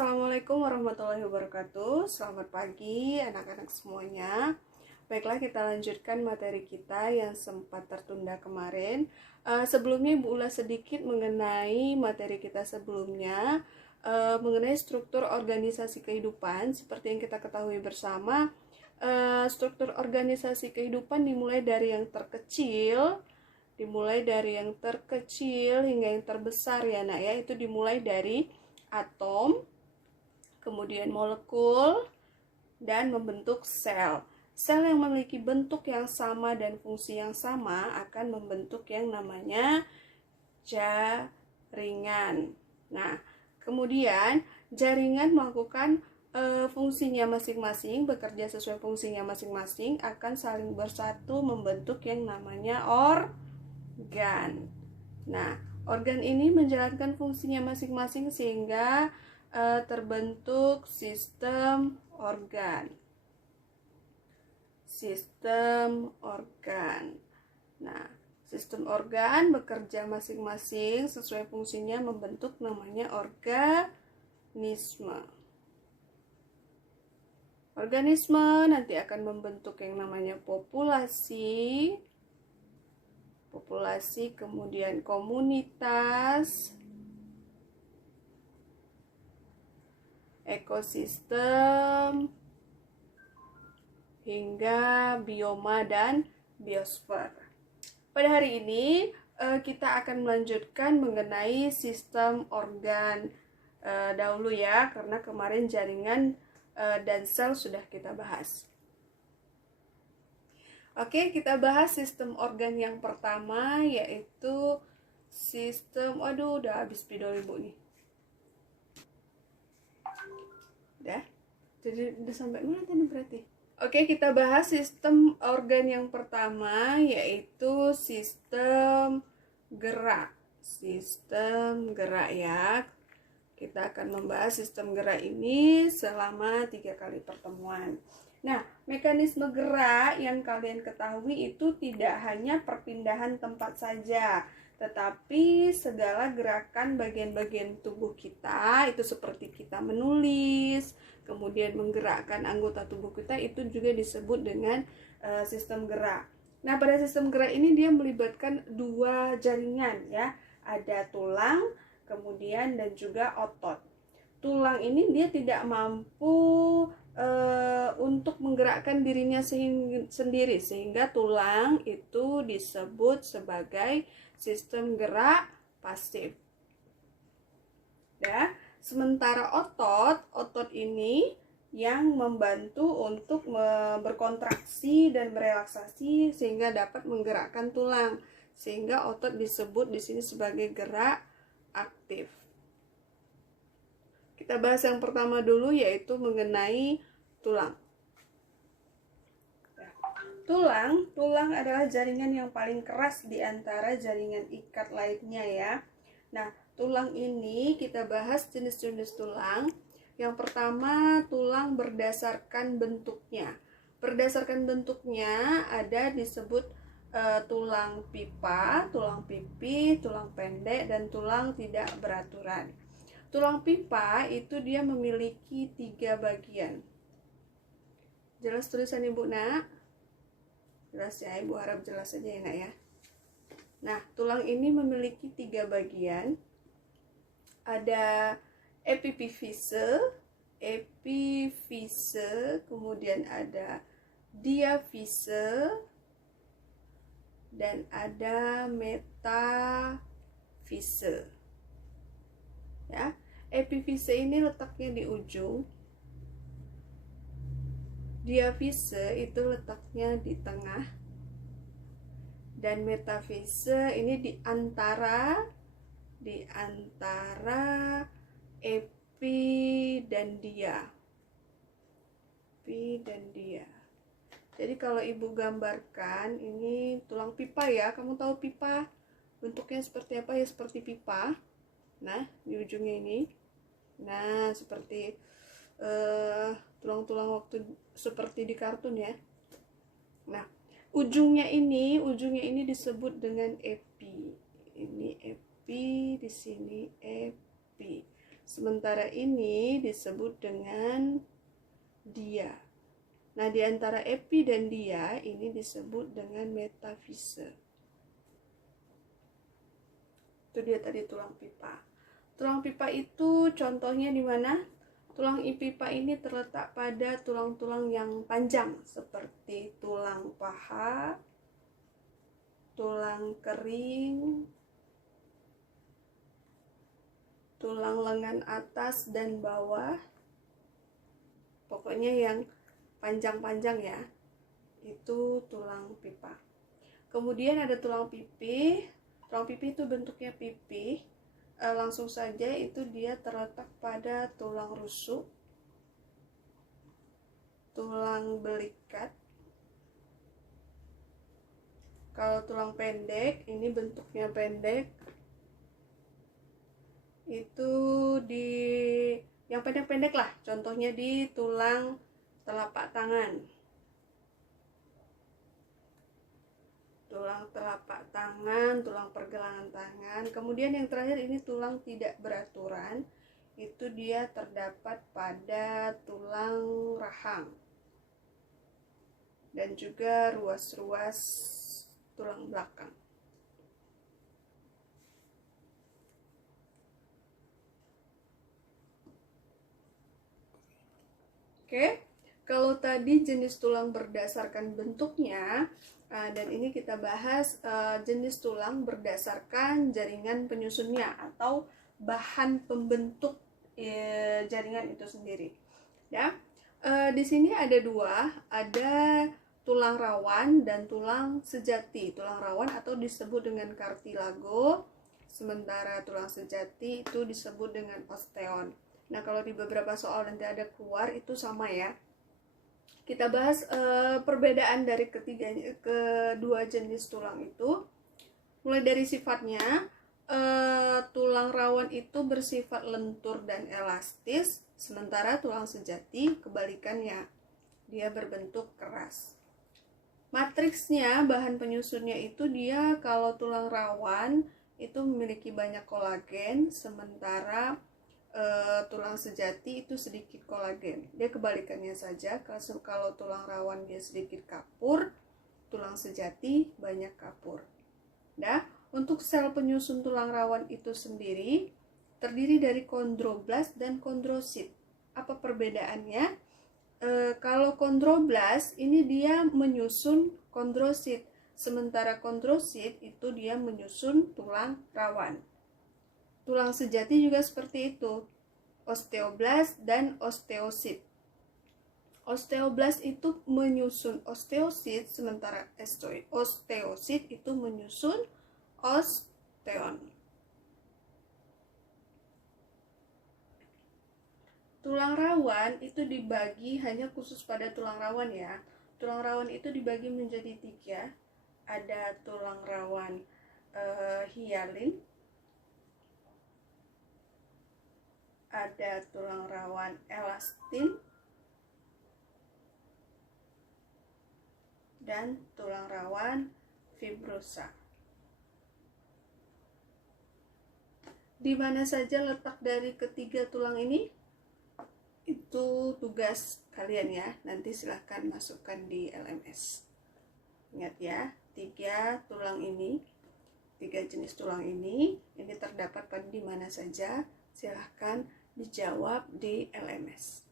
Assalamualaikum warahmatullahi wabarakatuh. Selamat pagi anak-anak semuanya. Baiklah, kita lanjutkan materi kita yang sempat tertunda kemarin. Sebelumnya Ibu ulas sedikit mengenai materi kita sebelumnya, mengenai struktur organisasi kehidupan. Seperti yang kita ketahui bersama, struktur organisasi kehidupan dimulai dari yang terkecil hingga yang terbesar ya nak ya. Itu dimulai dari atom, kemudian molekul, dan membentuk sel. Sel yang memiliki bentuk yang sama dan fungsi yang sama akan membentuk yang namanya jaringan. Nah, kemudian jaringan melakukan fungsinya masing-masing, bekerja sesuai fungsinya masing-masing, akan saling bersatu membentuk yang namanya organ. Nah, organ ini menjalankan fungsinya masing-masing sehingga terbentuk sistem organ. Nah, sistem organ bekerja masing-masing sesuai fungsinya membentuk namanya organisme. Organisme nanti akan membentuk yang namanya populasi, kemudian komunitas, ekosistem, hingga bioma dan biosfer. Pada hari ini kita akan melanjutkan mengenai sistem organ dahulu ya, karena kemarin jaringan dan sel sudah kita bahas. Oke, kita bahas sistem organ yang pertama, yaitu sistem, udah habis spidol Ibu nih. Jadi udah sampai mana tadi berarti? Oke, kita bahas sistem organ yang pertama, yaitu sistem gerak. Sistem gerak ya. Kita akan membahas sistem gerak ini selama 3 kali pertemuan. Nah, mekanisme gerak yang kalian ketahui itu tidak hanya perpindahan tempat saja, tetapi segala gerakan bagian-bagian tubuh kita, itu seperti kita menulis, kemudian menggerakkan anggota tubuh kita, itu juga disebut dengan sistem gerak. Nah, pada sistem gerak ini dia melibatkan 2 jaringan ya, ada tulang, kemudian dan juga otot. Tulang ini dia tidak mampu untuk menggerakkan dirinya sendiri, sehingga tulang itu disebut sebagai sistem gerak pasif. Ya, sementara otot ini yang membantu untuk berkontraksi dan berelaksasi sehingga dapat menggerakkan tulang, sehingga otot disebut di sini sebagai gerak aktif. Kita bahas yang pertama dulu, yaitu mengenai tulang. Tulang adalah jaringan yang paling keras di antara jaringan ikat lainnya ya. Nah, tulang ini kita bahas jenis-jenis tulang. Yang pertama, tulang berdasarkan bentuknya. Berdasarkan bentuknya ada disebut tulang pipa, tulang pipi, tulang pendek, dan tulang tidak beraturan. Tulang pipa itu dia memiliki 3 bagian. Jelas tulisan Ibu nak? Jelas ya, Ibu harap jelas aja ya nak ya. Nah, tulang ini memiliki 3 bagian. Ada epifise, kemudian ada diafise, dan ada metafise. Ya, epifise ini letaknya di ujung, diafise itu letaknya di tengah, dan metafise ini di antara epi dan dia. Jadi kalau Ibu gambarkan, ini tulang pipa ya. Kamu tahu pipa bentuknya seperti apa ya? Seperti pipa. Nah, di ujungnya ini, nah seperti tulang-tulang waktu seperti di kartun ya. Nah, ujungnya ini disebut dengan epi. Ini epi, di sini epi. sementara ini disebut dengan dia. Nah, di antara epi dan dia ini disebut dengan metafise. Itu dia tadi tulang pipa. Tulang pipa itu contohnya di mana? Tulang pipa ini terletak pada tulang-tulang yang panjang seperti tulang paha, tulang kering, tulang lengan atas dan bawah. Pokoknya yang panjang-panjang ya, itu tulang pipa. Kemudian ada tulang pipi. Tulang pipi itu bentuknya pipi. Langsung saja itu dia terletak pada tulang rusuk, tulang belikat. Kalau tulang pendek, ini bentuknya pendek, itu di yang pendek-pendek lah, contohnya di tulang telapak tangan. Tulang telapak tangan, tulang pergelangan tangan. Kemudian yang terakhir ini tulang tidak beraturan. Itu dia terdapat pada tulang rahang. Dan juga ruas-ruas tulang belakang. Oke, kalau tadi jenis tulang berdasarkan bentuknya, dan ini kita bahas jenis tulang berdasarkan jaringan penyusunnya atau bahan pembentuk jaringan itu sendiri. Ya, di sini ada dua, ada tulang rawan dan tulang sejati. Tulang rawan atau disebut dengan kartilago, sementara tulang sejati itu disebut dengan osteon. Nah, kalau di beberapa soal nanti ada keluar itu sama ya. Kita bahas perbedaan dari kedua jenis tulang itu. Mulai dari sifatnya, tulang rawan itu bersifat lentur dan elastis, sementara tulang sejati kebalikannya, dia berbentuk keras. Matriksnya, bahan penyusunnya itu dia kalau tulang rawan itu memiliki banyak kolagen, sementara tulang sejati itu sedikit kolagen. Dia kebalikannya saja. Kalau tulang rawan dia sedikit kapur, tulang sejati banyak kapur. Nah, untuk sel penyusun tulang rawan itu sendiri terdiri dari kondroblast dan kondrosit. Apa perbedaannya? Kalau kondroblast ini dia menyusun kondrosit, sementara kondrosit itu dia menyusun tulang rawan. Tulang sejati juga seperti itu, osteoblast dan osteosit. Osteoblast itu menyusun osteosit, sementara osteosit itu menyusun osteon. Tulang rawan itu dibagi hanya khusus pada tulang rawan ya. Tulang rawan itu dibagi menjadi 3. Ada tulang rawan hialin, ada tulang rawan elastin, dan tulang rawan fibrosa. Di mana saja letak dari ketiga tulang ini? Itu tugas kalian ya. Nanti silahkan masukkan di LMS. Ingat ya, 3 tulang ini, 3 jenis tulang ini terdapat pada di mana saja. Silahkan dijawab di LMS.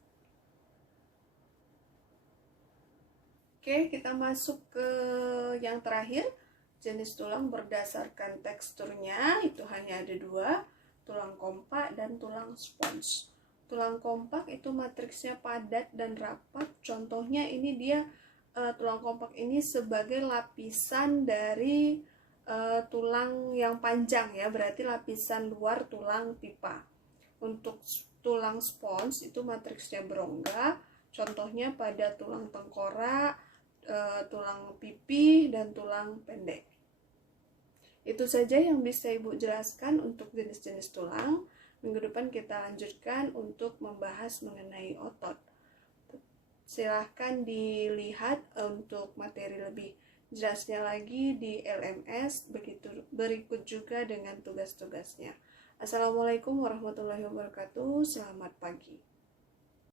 Oke, kita masuk ke yang terakhir. Jenis tulang berdasarkan teksturnya itu hanya ada 2, tulang kompak dan tulang spons. Tulang kompak itu matriksnya padat dan rapat. Contohnya ini dia tulang kompak ini sebagai lapisan dari tulang yang panjang ya, berarti lapisan luar tulang pipa. Untuk tulang spons itu matriksnya berongga, contohnya pada tulang tengkorak, tulang pipi, dan tulang pendek. Itu saja yang bisa Ibu jelaskan untuk jenis-jenis tulang. Minggu depan kita lanjutkan untuk membahas mengenai otot. Silahkan dilihat untuk materi lebih jelasnya lagi di LMS, begitu berikut juga dengan tugas-tugasnya. Assalamualaikum warahmatullahi wabarakatuh. Selamat pagi.